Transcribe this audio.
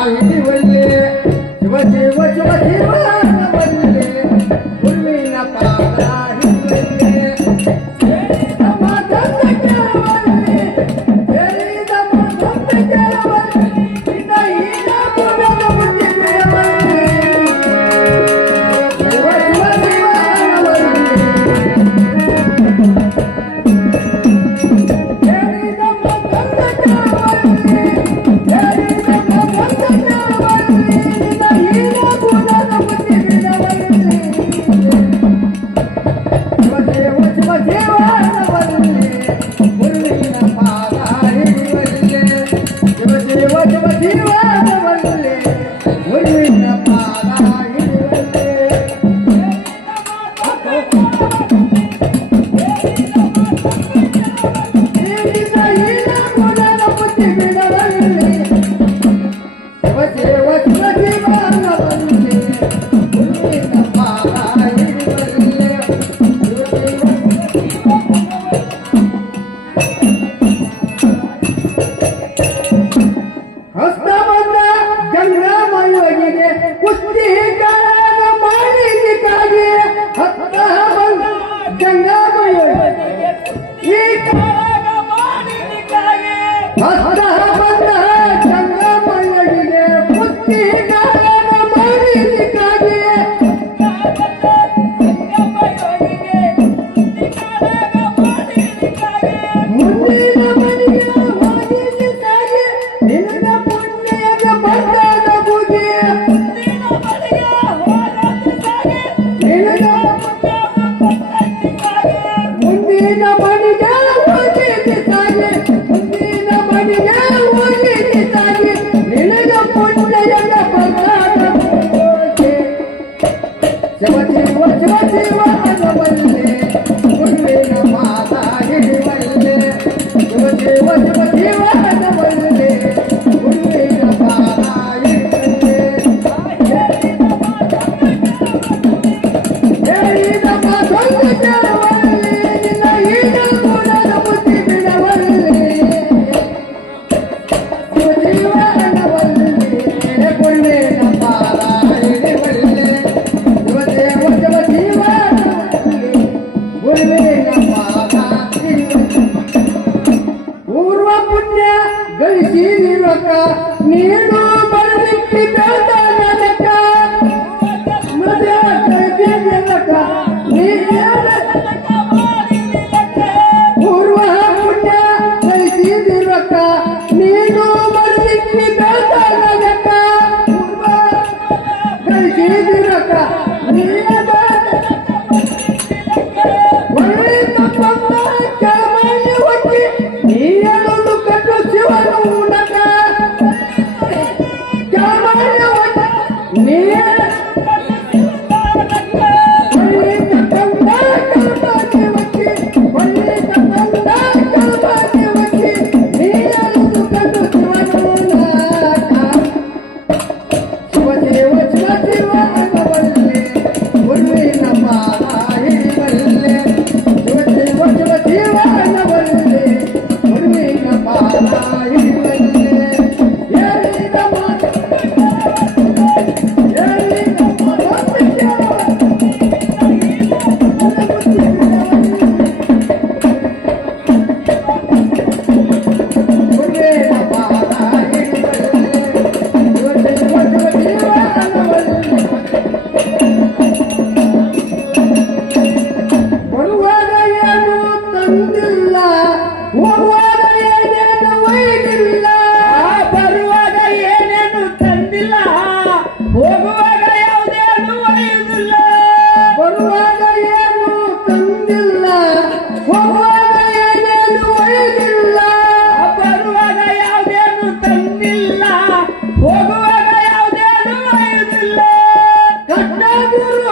Yeah. Essa aqui, mano! ಮಕ್ಕಳಿಗೆ ಪುಷ್ಟೀಕರಣ ಮಾಡಲಿಕ್ಕಾಗಿ ಹತ್ತ ಬಂದ ಗಂಗಾಮಯ ಈ ಕಾರಣ ಮಾಡಲಿಕ್ಕಾಗಿ What do you, what? ಪಕ್ಕ ನೀಡು ಬಂದಿಲ್ಲ. ಹೋಗುವಾಗ ಏನೇನು ಒಯ್ದಿಲ್ಲ. ಬರುವಾಗ ಏನೇನು ತಂದಿಲ್ಲ. ಹೋಗುವಾಗ ಯಾವುದೇನು ಒಯ್ಯುವುದಿಲ್ಲ ಬರುವಾಗ ಏನು ತಂದಿಲ್ಲ. ಹೋಗುವಾಗ ಏನೇನು ಒಯ್ದಿಲ್ಲ. ಬರುವಾಗ ಯಾವುದೇನು ತಂದಿಲ್ಲ. ಹೋಗುವಾಗ ಯಾವುದೇನು ಒಯ್ಯುವುದಿಲ್ಲ ಕಟ್ಟ ಗುರು